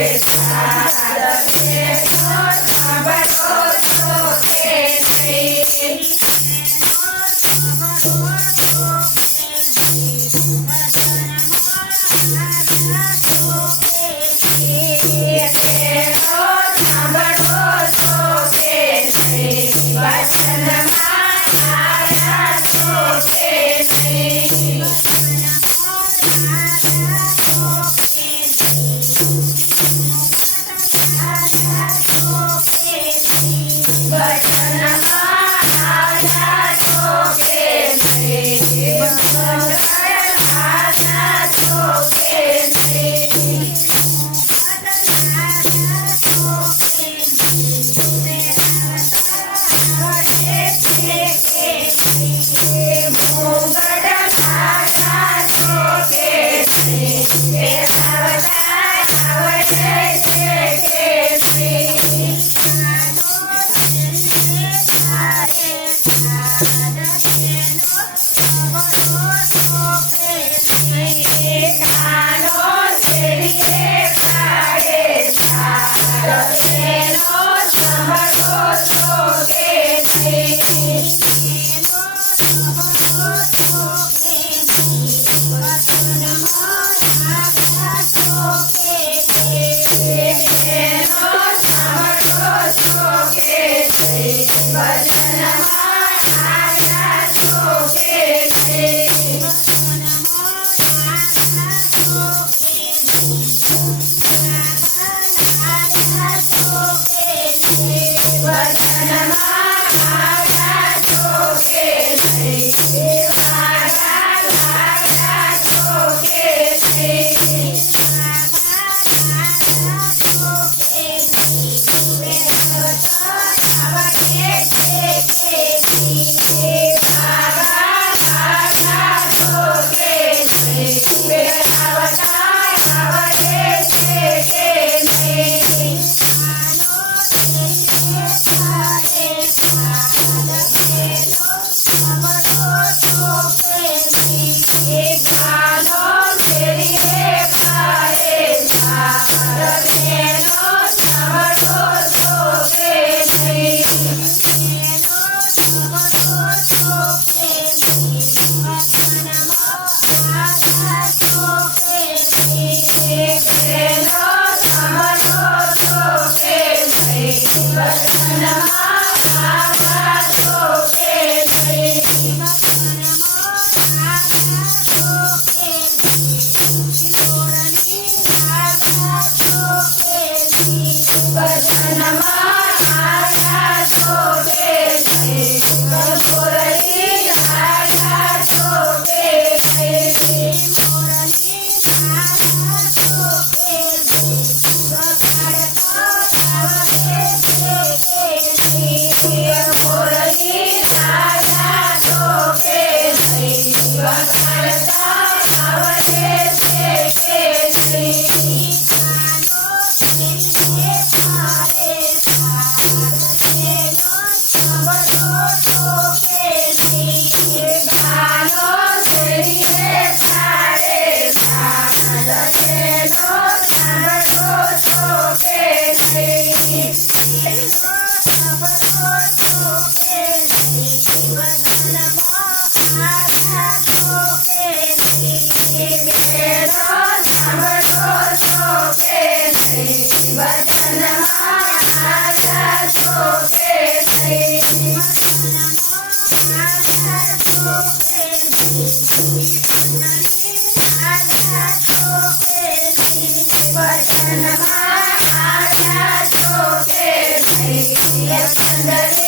Yes, I love yes. house. got છે કે નહીં